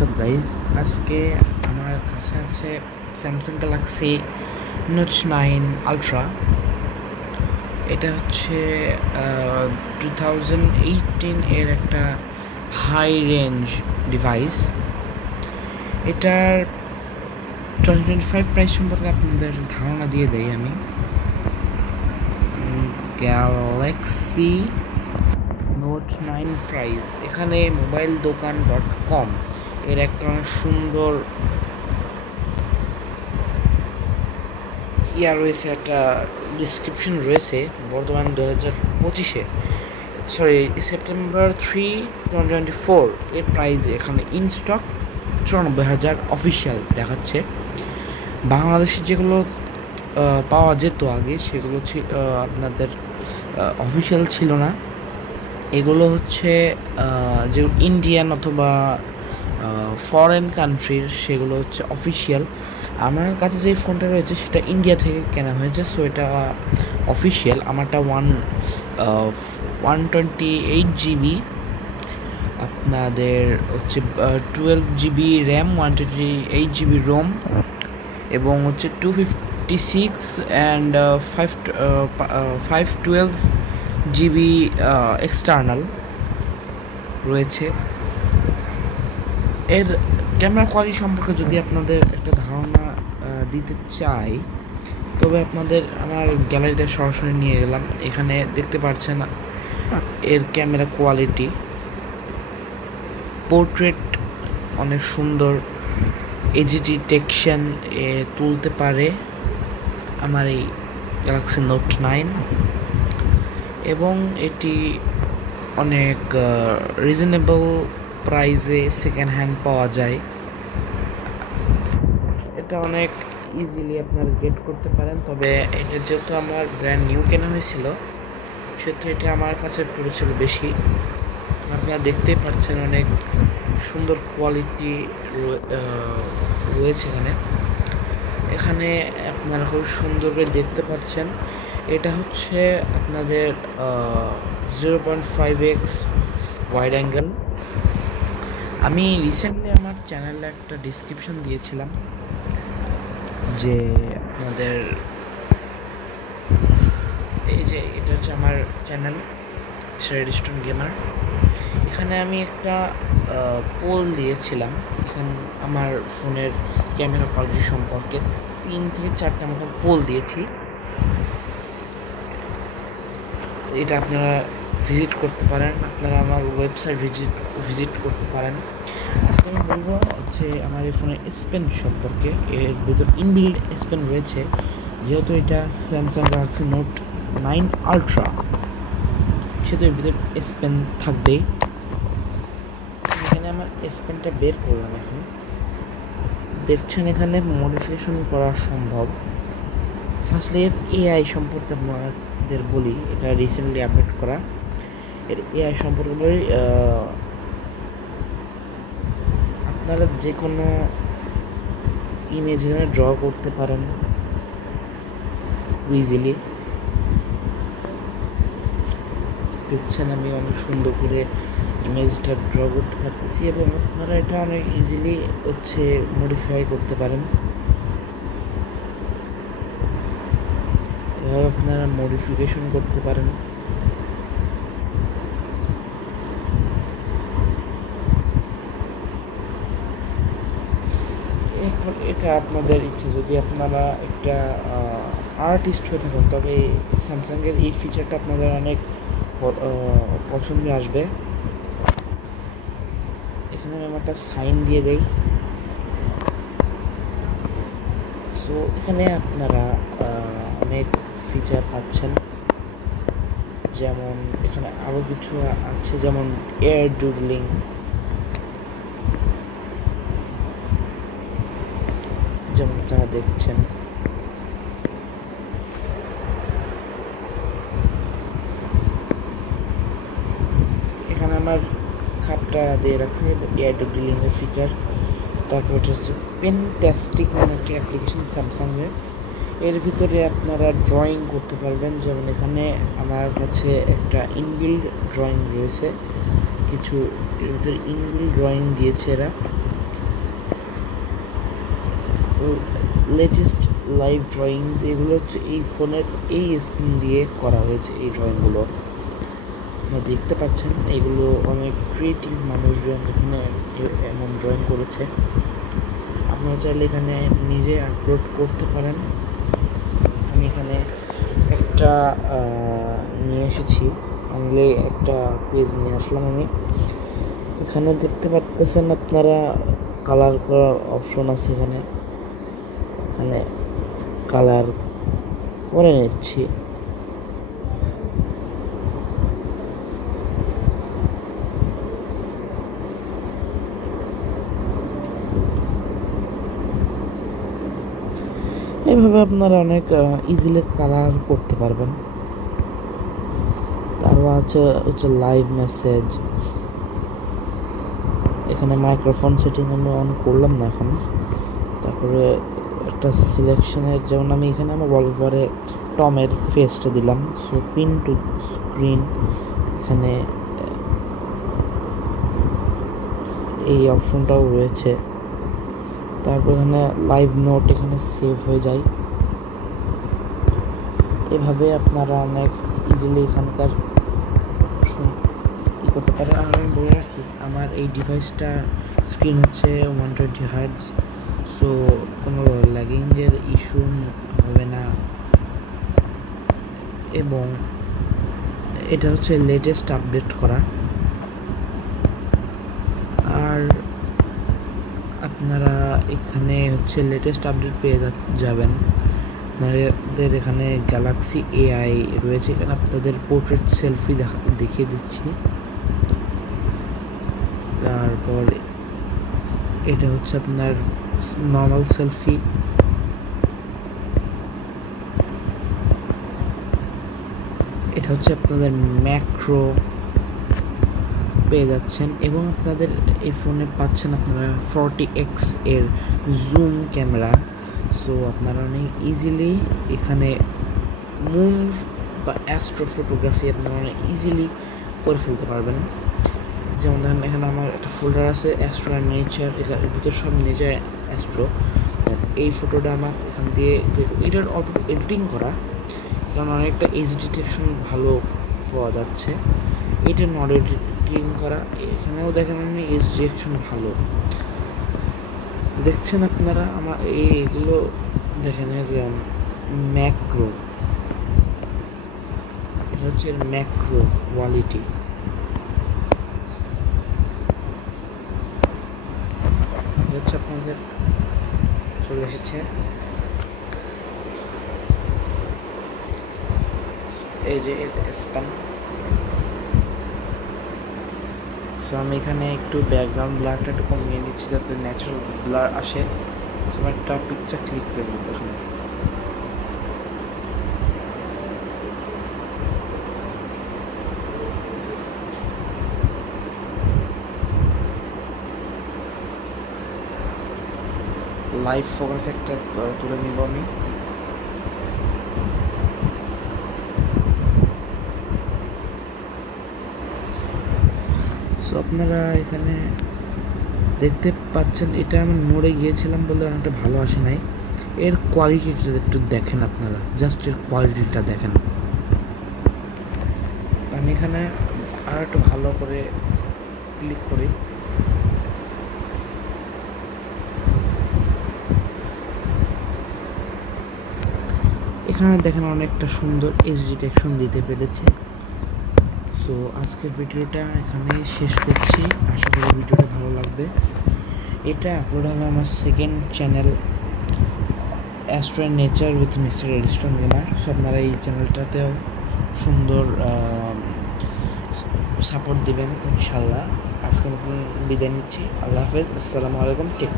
WhatsApp guys, আজকে আমার কাছে আছে স্যামসাং গ্যালাক্সি নোট 9 আলট্রা। এটা হচ্ছে 2018 এর একটা হাই রেঞ্জ ডিভাইস। এটার 2025 প্রাইস সম্পর্কে আপনাদের ধারণা দিয়ে দেই আমি। গ্যালাক্সি নোট 9 প্রাইস, এখানে মোবাইল দোকান .com এর একটা অনেক সুন্দর রয়েছে, একটা ডিসক্রিপশন রয়েছে। বর্তমান 2025-এ সেপ্টেম্বর 3, 2024 এর প্রাইস এখানে ইন স্টক 94,000 অফিসিয়াল দেখাচ্ছে। বাংলাদেশে যেগুলো পাওয়া যেত আগে, সেগুলো আপনাদের অফিসিয়াল ছিল না। এগুলো হচ্ছে যে ইন্ডিয়ান অথবা ফরেন কান্ট্রির, সেগুলো হচ্ছে অফিসিয়াল। আমার কাছে যে ফোনটা রয়েছে সেটা ইন্ডিয়া থেকে কেনা হয়েছে, সো এটা অফিসিয়াল। আমারটা 128 জিবি, আপনাদের হচ্ছে 12 জিবি র্যাম, 128 জিবি রোম, এবং হচ্ছে 256 অ্যান্ড 512 জিবি এক্সটার্নাল রয়েছে। এর ক্যামেরা কোয়ালিটি সম্পর্কে যদি আপনাদের একটা ধারণা দিতে চাই, তবে আপনাদের আমার গ্যালারিতে সরাসরি নিয়ে গেলাম। এখানে দেখতে পাচ্ছেন এর ক্যামেরা কোয়ালিটি, পোর্ট্রেট অনেক সুন্দর, এইচডি টেকশন তুলতে পারে আমার এই গ্যালাক্সি নোট 9, এবং এটি অনেক রিজনেবল প্রাইসে সেকেন্ড হ্যান্ড পাওয়া যায়। এটা অনেক ইজিলি আপনারা গেট করতে পারেন। তবে এটা যেহেতু আমার ব্র্যান্ড নিউ কেনা হয়েছিল, সেহেতু এটা আমার কাছে পড়েছিল বেশি। আপনারা দেখতেই পাচ্ছেন অনেক সুন্দর কোয়ালিটি রয়েছে এখানে আপনারা খুব সুন্দর করে দেখতে পাচ্ছেন। এটা হচ্ছে আপনাদের 0.5x ওয়াইড অ্যাঙ্গেল। আমি রিসেন্টলি আমার চ্যানেলে একটা ডিসক্রিপশন দিয়েছিলাম যে আপনাদের এই যে এটা হচ্ছে আমার চ্যানেল রেডস্টোন গেমার। এখানে আমি একটা পোল দিয়েছিলাম এখানে আমার ফোনের ক্যামেরা কোয়ালিটি সম্পর্কে 3 থেকে 4টা মতো পোল দিয়েছি। এটা আপনারা ভিজিট করতে পারেন, আপনারা আমার ওয়েবসাইট ভিজিট করতে পারেন। আজকে আমি বলবো হচ্ছে আমার এই ফোনের স্পেন সম্পর্কে। এর ভিতর ইনবিল্ড স্পেন রয়েছে, যেহেতু এটা স্যামসাং গ্যালাক্সি নোট 9 আলট্রা, সেহেতু এর ভিতর স্পেন থাকবেই। এখানে আমার স্পেনটা বের করলাম, এখন দেখছেন এখানে মডিফিকেশন করা সম্ভব। ফার্স্টলি এর এআই সম্পর্কে আপনাদের বলি, এটা রিসেন্টলি আপডেট করা। এর এআই সম্পর্কে বলি, আপনারা যে কোনো ইমেজ এখানে ড্র করতে পারেন ইজিলি। দেখছেন আমি অনেক সুন্দর করে ইমেজটা ড্র করতে পারতেছি, এবং আপনারা এটা অনেক ইজিলি হচ্ছে মডিফাই করতে পারেন। এভাবে আপনারা মডিফিকেশন করতে পারেন। এরপর এটা আপনাদের ইচ্ছে, যদি আপনারা একটা আর্টিস্ট হয়ে থাকেন, তবে স্যামসাংয়ের এই ফিচারটা আপনাদের অনেক পছন্দে আসবে। এখানে আমি একটা সাইন দিয়ে দেই। সো এখানে আপনারা অনেক ফিচার পাচ্ছেন, যেমন এখানে আরও কিছু আছে, যেমন এয়ার ডুডলিং, যেমন আপনারা দেখছেন। এখানে আমার খাপটা দিয়ে রাখছে এয়ার ডুডলিং এর ফিচার। তারপর এটা হচ্ছে পেনটাস্টিক নামে একটি অ্যাপ্লিকেশন স্যামসাংয়ের। এর ভিতরে আপনারা ড্রয়িং করতে পারবেন, যেমন এখানে আমার কাছে একটা ইনবিল্ড ড্রয়িং রয়েছে, কিছু এর ভিতরে ইনবিল্ড ড্রয়িং দিয়েছে এরা। লেটেস্ট লাইভ ড্রয়িংস এগুলো হচ্ছে এই ফোনের এই স্ক্রিন দিয়ে করা হয়েছে। এই ড্রয়িংগুলো আপনারা দেখতে পাচ্ছেন, এগুলো অনেক ক্রিয়েটিভ মানুষজন এখানে এমন ড্রয়িং করেছে। আপনারা চাইলে এখানে নিজে আপলোড করতে পারেন। আমি এখানে একটা নিয়ে এসেছি, অনলি একটা পেজ নিয়ে আসলাম আমি। এখানে দেখতে পাচ্ছেন আপনারা কালার করার অপশন আছে। এখানে কালার করে নিচ্ছি। এইভাবে আপনারা অনেক ইজিলি কালার করতে পারবেন। তারপর হচ্ছে লাইভ মেসেজ। এখানে মাইক্রোফোন সেটিং আমি অন করলাম না এখন। তারপরে একটা সিলেকশনের, যেমন আমি এখানে আমার ওয়ালপেপারে টমের ফেসটা দিলাম। সো পিন টু স্ক্রিন, এখানে এই অপশনটাও রয়েছে। তারপর এখানে লাইভ নোট এখানে সেভ হয়ে যায়। এভাবে আপনারা অনেক ইজিলি এখানকার করতে পারে। আর আমি বলে রাখি, আমার এই ডিভাইসটার স্ক্রিন হচ্ছে 120 হার্টজ। সো কোনো ল্যাগিংয়ের ইস্যু হবে না, এবং এটা হচ্ছে লেটেস্ট আপডেট করা। আর আপনারা এখানে হচ্ছে লেটেস্ট আপডেট পেয়ে যাবেন। আপনাদের এখানে গ্যালাক্সি AI রয়েছে। এখানে আপনাদের পোর্ট্রেট সেলফি দেখিয়ে দিচ্ছি। তারপর এটা হচ্ছে আপনার নর্মাল সেলফি। এটা হচ্ছে আপনাদের ম্যাক্রো পেয়ে যাচ্ছেন, এবং আপনাদের এই ফোনে পাচ্ছেন আপনারা 40x এর জুম ক্যামেরা। সো আপনারা অনেক ইজিলি এখানে মুন বা অ্যাস্ট্রো ফটোগ্রাফি আপনারা অনেক ইজিলি করে ফেলতে পারবেন। যেমন ধরেন এখানে আমার একটা ফোল্ডার আছে অ্যাস্ট্রো অ্যান্ড নেচার, এখানে ভিতর সব নেচার অ্যাস্ট্রো। এই ফটোটা আমার এখান দিয়ে, এটার অল্প এডিটিং করা, কারণ অনেকটা এজ ডিটেকশন ভালো পাওয়া যাচ্ছে। এটা নট এডিটিং করা, এখানেও দেখেন আমি এজ ডিটেকশন ভালো দেখছেন আপনারা। আমার এইগুলো দেখেন ম্যাক্রো, এটা হচ্ছে ম্যাক্রো কোয়ালিটি। হচ্ছে আপনাদের চলে এসেছে এই যে স্প্যান। সো আমি এখানে একটু ব্যাকগ্রাউন্ড ব্লারটা একটু কমিয়ে নিচ্ছি যাতে ন্যাচারাল ব্লার আসে। সো আমি একটা পিকচার ক্লিক করে নেব এখানে। লাইভ ফোকাস একটা তুলে নিব আমি। সো আপনারা এখানে দেখতে পাচ্ছেন, এটা আমি নড়ে গিয়েছিলাম বলে অনেকটা ভালো আসে নাই। এর কোয়ালিটিটা একটু দেখেন আপনারা, জাস্ট এর কোয়ালিটিটা দেখেন। আমি এখানে আর একটু ভালো করে ক্লিক করি। এখানে দেখেন অনেকটা সুন্দর এজ ডিটেকশন দিতে পেরেছে। সো আজকের ভিডিওটা এখানে শেষ করছি, আশা করি ভিডিওটা ভালো লাগবে। এটা আপলোড হবে আমার second channel astro and nature with Mr Ediston gamer. So আপনারা এই চ্যানেলটাতেও সুন্দর সাপোর্ট দিবেন ইনশাল্লাহ। আজকে নতুন বিদায় নিচ্ছি, আল্লাহ হাফেজ, আসসালামু আলাইকুম, টেক